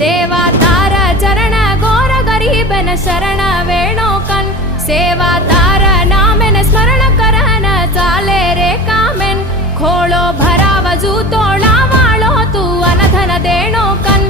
देवा तार चरण घोर गरीबन शरण वेणोकन सेवा तार नामेन स्मरण करन चाले रे कामेन खोळो भरावजू तोळा वाळो तू अनधन देणोकन